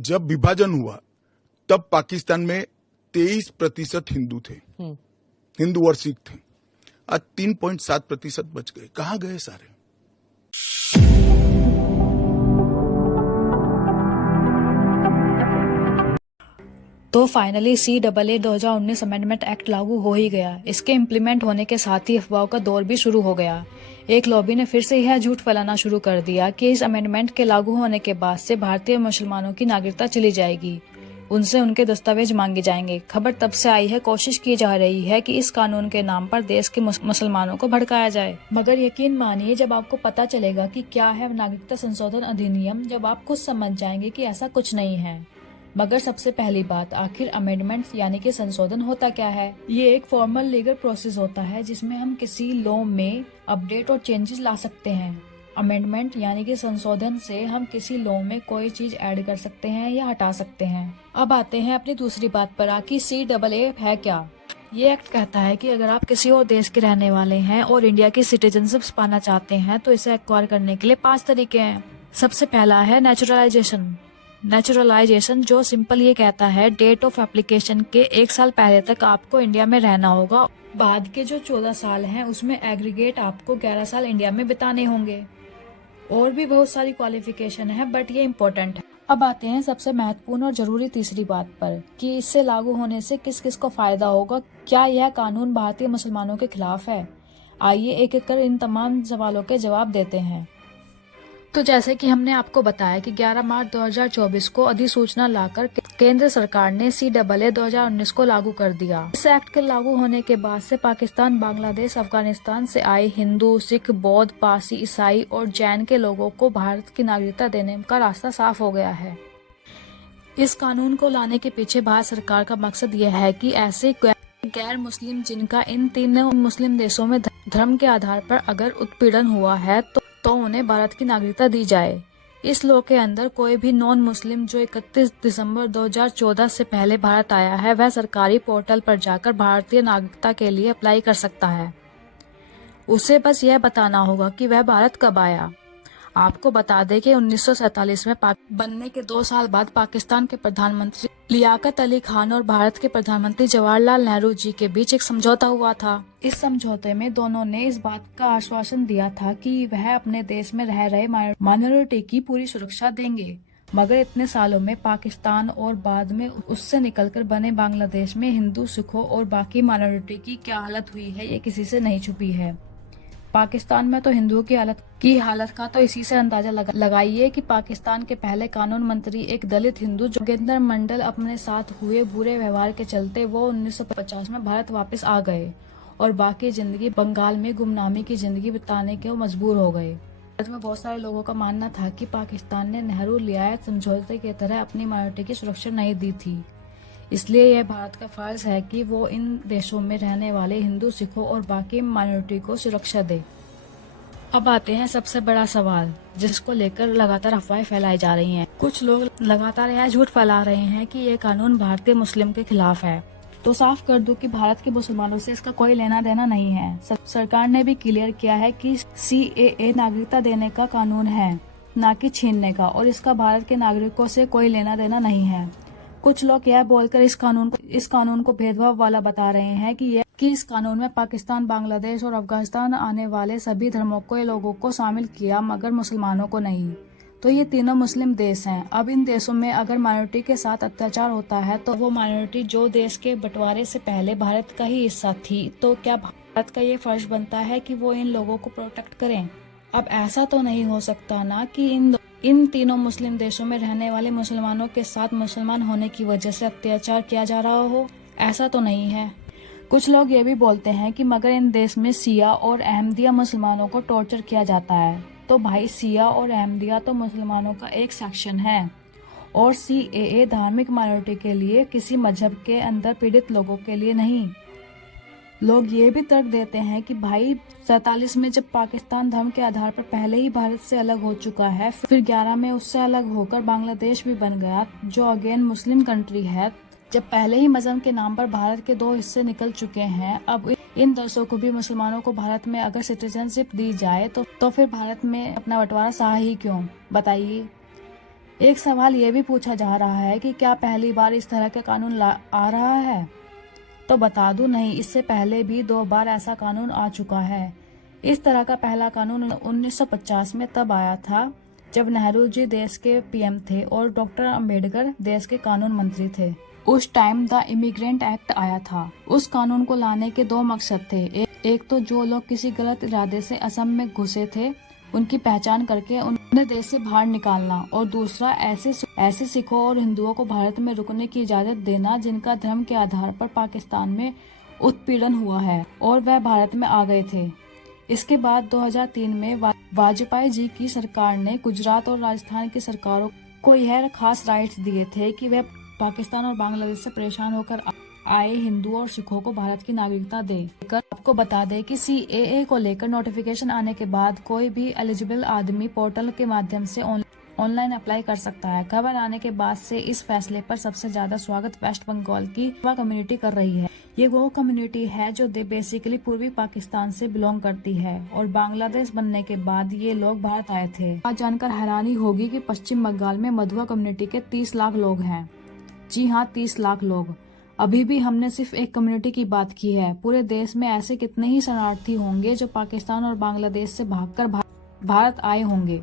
जब विभाजन हुआ तब पाकिस्तान में 23% हिंदू थे, हिंदू और सिख थे। आज 3.7% बच गए। कहाँ गए सारे? तो फाइनली CAA 2019 अमेंडमेंट एक्ट लागू हो ही गया। इसके इम्प्लीमेंट होने के साथ ही अफवाहों का दौर भी शुरू हो गया। एक लॉबी ने फिर से यह झूठ फैलाना शुरू कर दिया कि इस अमेंडमेंट के लागू होने के बाद से भारतीय मुसलमानों की नागरिकता चली जाएगी, उनसे उनके दस्तावेज मांगे जाएंगे। खबर तब से आई है, कोशिश की जा रही है कि इस कानून के नाम पर देश के मुसलमानों को भड़काया जाए। मगर यकीन मानिए, जब आपको पता चलेगा कि क्या है नागरिकता संशोधन अधिनियम, जब आप खुद समझ जाएंगे कि ऐसा कुछ नहीं है। मगर सबसे पहली बात, आखिर अमेंडमेंट यानी कि संशोधन होता क्या है? ये एक फॉर्मल लीगल प्रोसेस होता है जिसमें हम किसी लॉ में अपडेट और चेंजेस ला सकते हैं। अमेंडमेंट यानी कि संशोधन से हम किसी लॉ में कोई चीज ऐड कर सकते हैं या हटा सकते हैं। अब आते हैं अपनी दूसरी बात पर, आखिर CAA है क्या? ये एक्ट कहता है कि अगर आप किसी और देश के रहने वाले हैं और इंडिया की सिटीजनशिप पाना चाहते हैं तो इसे एक्वायर करने के लिए 5 तरीके हैं। सबसे पहला है नेचुरलाइजेशन, जो सिंपल ये कहता है डेट ऑफ एप्लीकेशन के 1 साल पहले तक आपको इंडिया में रहना होगा। बाद के जो 14 साल हैं उसमें एग्रीगेट आपको 11 साल इंडिया में बिताने होंगे। और भी बहुत सारी क्वालिफिकेशन है, बट ये इम्पोर्टेंट है। अब आते हैं सबसे महत्वपूर्ण और जरूरी तीसरी बात पर कि इससे लागू होने से किस किस को फायदा होगा। क्या यह कानून भारतीय मुसलमानों के खिलाफ है? आइए एक एक कर इन तमाम सवालों के जवाब देते हैं। तो जैसे कि हमने आपको बताया कि 11 मार्च 2024 को अधिसूचना लाकर केंद्र सरकार ने CAA 2019 को लागू कर दिया। इस एक्ट के लागू होने के बाद से पाकिस्तान, बांग्लादेश, अफगानिस्तान से आए हिंदू, सिख, बौद्ध, पारसी, ईसाई और जैन के लोगों को भारत की नागरिकता देने का रास्ता साफ हो गया है। इस कानून को लाने के पीछे भारत सरकार का मकसद यह है कि ऐसे गैर मुस्लिम जिनका इन तीनों मुस्लिम देशों में धर्म के आधार पर अगर उत्पीड़न हुआ है तो उन्हें भारत की नागरिकता दी जाए। इस लॉ के अंदर कोई भी नॉन मुस्लिम जो 31 दिसंबर 2014 से पहले भारत आया है, वह सरकारी पोर्टल पर जाकर भारतीय नागरिकता के लिए अप्लाई कर सकता है। उसे बस यह बताना होगा कि वह भारत कब आया। आपको बता दें कि 1947 में बनने के 2 साल बाद पाकिस्तान के प्रधानमंत्री लियाकत अली खान और भारत के प्रधानमंत्री जवाहरलाल नेहरू जी के बीच एक समझौता हुआ था। इस समझौते में दोनों ने इस बात का आश्वासन दिया था कि वह अपने देश में रह रहे माइनॉरिटी की पूरी सुरक्षा देंगे। मगर इतने सालों में पाकिस्तान और बाद में उससे निकलकर बने बांग्लादेश में हिंदू, सिखों और बाकी माइनॉरिटी की क्या हालत हुई है, ये किसी से नहीं छुपी है। पाकिस्तान में तो हिंदुओं की हालत का तो इसी से अंदाजा लगाइए कि पाकिस्तान के पहले कानून मंत्री एक दलित हिंदू जोगिंदर मंडल अपने साथ हुए बुरे व्यवहार के चलते वो 1950 में भारत वापस आ गए और बाकी जिंदगी बंगाल में गुमनामी की जिंदगी बिताने के मजबूर हो गए। भारत में बहुत सारे लोगों का मानना था कि पाकिस्तान ने नेहरू लियाकत समझौते की तरह अपनी माइनॉरिटी की सुरक्षा नहीं दी थी, इसलिए यह भारत का फर्ज है कि वो इन देशों में रहने वाले हिंदू, सिखों और बाकी माइनॉरिटी को सुरक्षा दे। अब आते हैं सबसे बड़ा सवाल जिसको लेकर लगातार अफवाहें फैलाई जा रही हैं। कुछ लोग लगातार यह झूठ फैला रहे हैं कि ये कानून भारतीय मुस्लिम के खिलाफ है। तो साफ कर दूं कि भारत के मुसलमानों से इसका कोई लेना देना नहीं है। सरकार ने भी क्लियर किया है कि CAA नागरिकता देने का कानून है, न कि छीनने का, और इसका भारत के नागरिकों से कोई लेना देना नहीं है। कुछ लोग यह बोलकर इस कानून को भेदभाव वाला बता रहे हैं कि इस कानून में पाकिस्तान, बांग्लादेश और अफगानिस्तान आने वाले सभी धर्मों के लोगों को शामिल किया, मगर मुसलमानों को नहीं। तो ये तीनों मुस्लिम देश हैं। अब इन देशों में अगर माइनॉरिटी के साथ अत्याचार होता है तो वो माइनॉरिटी जो देश के बंटवारे से पहले भारत का ही हिस्सा थी, तो क्या भारत का ये फर्ज बनता है कि वो इन लोगों को प्रोटेक्ट करें? अब ऐसा तो नहीं हो सकता ना कि इन तीनों मुस्लिम देशों में रहने वाले मुसलमानों के साथ मुसलमान होने की वजह से अत्याचार किया जा रहा हो। ऐसा तो नहीं है। कुछ लोग ये भी बोलते हैं कि मगर इन देश में शिया और अहमदिया मुसलमानों को टॉर्चर किया जाता है। तो भाई, शिया और अहमदिया तो मुसलमानों का एक सेक्शन है और CAA धार्मिक माइनॉरिटी के लिए, किसी मजहब के अंदर पीड़ित लोगों के लिए नहीं। लोग ये भी तर्क देते हैं कि भाई 47 में जब पाकिस्तान धर्म के आधार पर पहले ही भारत से अलग हो चुका है, फिर 11 में उससे अलग होकर बांग्लादेश भी बन गया जो अगेन मुस्लिम कंट्री है। जब पहले ही मजहब के नाम पर भारत के 2 हिस्से निकल चुके हैं, अब इन देशों को भी मुसलमानों को भारत में अगर सिटीजनशिप दी जाए तो फिर भारत में अपना बंटवारा सहा ही क्यों, बताइए। एक सवाल ये भी पूछा जा रहा है कि क्या पहली बार इस तरह के कानून आ रहा है? तो बता दूं, नहीं, इससे पहले भी 2 बार ऐसा कानून आ चुका है। इस तरह का पहला कानून 1950 में तब आया था जब नेहरू जी देश के पीएम थे और डॉक्टर अंबेडकर देश के कानून मंत्री थे। उस टाइम द इमिग्रेंट एक्ट आया था। उस कानून को लाने के 2 मकसद थे। एक तो जो लोग किसी गलत इरादे से असम में घुसे थे उनकी पहचान करके उन्हें देश से बाहर निकालना, और दूसरा ऐसे सिखों और हिंदुओं को भारत में रुकने की इजाजत देना जिनका धर्म के आधार पर पाकिस्तान में उत्पीड़न हुआ है और वह भारत में आ गए थे। इसके बाद 2003 में वाजपेयी जी की सरकार ने गुजरात और राजस्थान की सरकारों को यह खास राइट्स दिए थे कि वह पाकिस्तान और बांग्लादेश से परेशान होकर आए हिंदुओं और सिखों को भारत की नागरिकता दे। आपको बता दें कि CAA को लेकर नोटिफिकेशन आने के बाद कोई भी एलिजिबल आदमी पोर्टल के माध्यम से ऑनलाइन अप्लाई कर सकता है। खबर आने के बाद से इस फैसले पर सबसे ज्यादा स्वागत वेस्ट बंगाल की युवा कम्युनिटी कर रही है। ये वो कम्युनिटी है जो बेसिकली पूर्वी पाकिस्तान से बिलोंग करती है और बांग्लादेश बनने के बाद ये लोग भारत आए थे। आज जानकर हैरानी होगी कि पश्चिम बंगाल में मधुआ कम्युनिटी के 30 लाख लोग हैं। जी हाँ, 30 लाख लोग। अभी भी हमने सिर्फ एक कम्युनिटी की बात की है। पूरे देश में ऐसे कितने ही शरणार्थी होंगे जो पाकिस्तान और बांग्लादेश से भागकर भारत आए होंगे।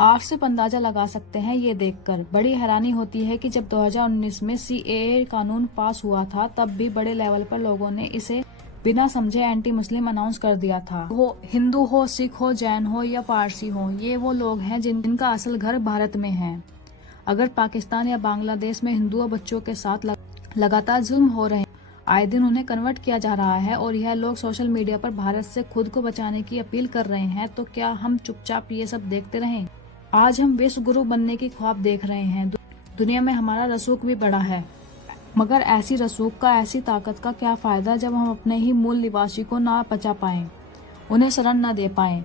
आप सिर्फ अंदाजा लगा सकते हैं ये देखकर। बड़ी हैरानी होती है कि जब 2019 में CAA कानून पास हुआ था तब भी बड़े लेवल पर लोगों ने इसे बिना समझे एंटी मुस्लिम अनाउंस कर दिया था। वो हिंदू हो, सिख हो, जैन हो या पारसी हो, ये वो लोग हैं जिनका असल घर भारत में है। अगर पाकिस्तान या बांग्लादेश में हिंदुओं बच्चों के साथ लगातार जुल्म हो रहे हैं, आए दिन उन्हें कन्वर्ट किया जा रहा है और यह लोग सोशल मीडिया पर भारत से खुद को बचाने की अपील कर रहे हैं, तो क्या हम चुपचाप ये सब देखते रहें? आज हम विश्व गुरु बनने की ख्वाब देख रहे हैं। दुनिया में हमारा रसूख भी बड़ा है, मगर ऐसी रसूख का, ऐसी ताकत का क्या फायदा जब हम अपने ही मूल निवासी को ना बचा पाए, उन्हें शरण न दे पाए।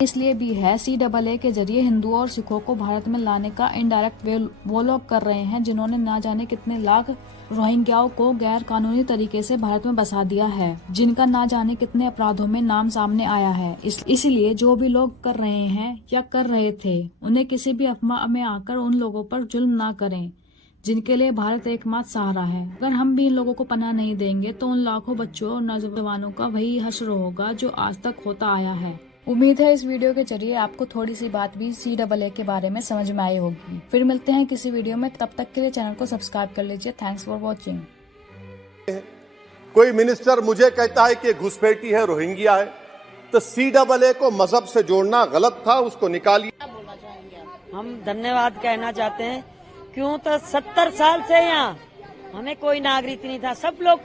इसलिए भी है CAA के जरिए हिंदुओं और सिखों को भारत में लाने का इनडायरेक्ट वे वो लोग कर रहे हैं जिन्होंने ना जाने कितने लाख रोहिंग्याओं को गैर कानूनी तरीके से भारत में बसा दिया है, जिनका ना जाने कितने अपराधों में नाम सामने आया है। इसलिए जो भी लोग कर रहे हैं या कर रहे थे, उन्हें किसी भी अफवाह में आकर उन लोगों पर जुल्म ना करें जिनके लिए भारत एकमात्र सहारा है। अगर हम भी इन लोगों को पनाह नहीं देंगे तो उन लाखों बच्चों और नौजवानों का वही हश्र होगा जो आज तक होता आया है। उम्मीद है इस वीडियो के जरिए आपको थोड़ी सी बात भी CAA के बारे में समझ में आई होगी। फिर मिलते हैं किसी वीडियो में, तब तक के लिए चैनल को सब्सक्राइब कर लीजिए। Thanks for watching. कोई मिनिस्टर मुझे कहता है कि घुसपैठी है, रोहिंग्या है, तो CAA को मजहब से जोड़ना गलत था, उसको निकालिए। हम धन्यवाद कहना चाहते हैं। क्यों तो 70 साल से यहाँ हमें कोई नागरिक नहीं था, सब लोग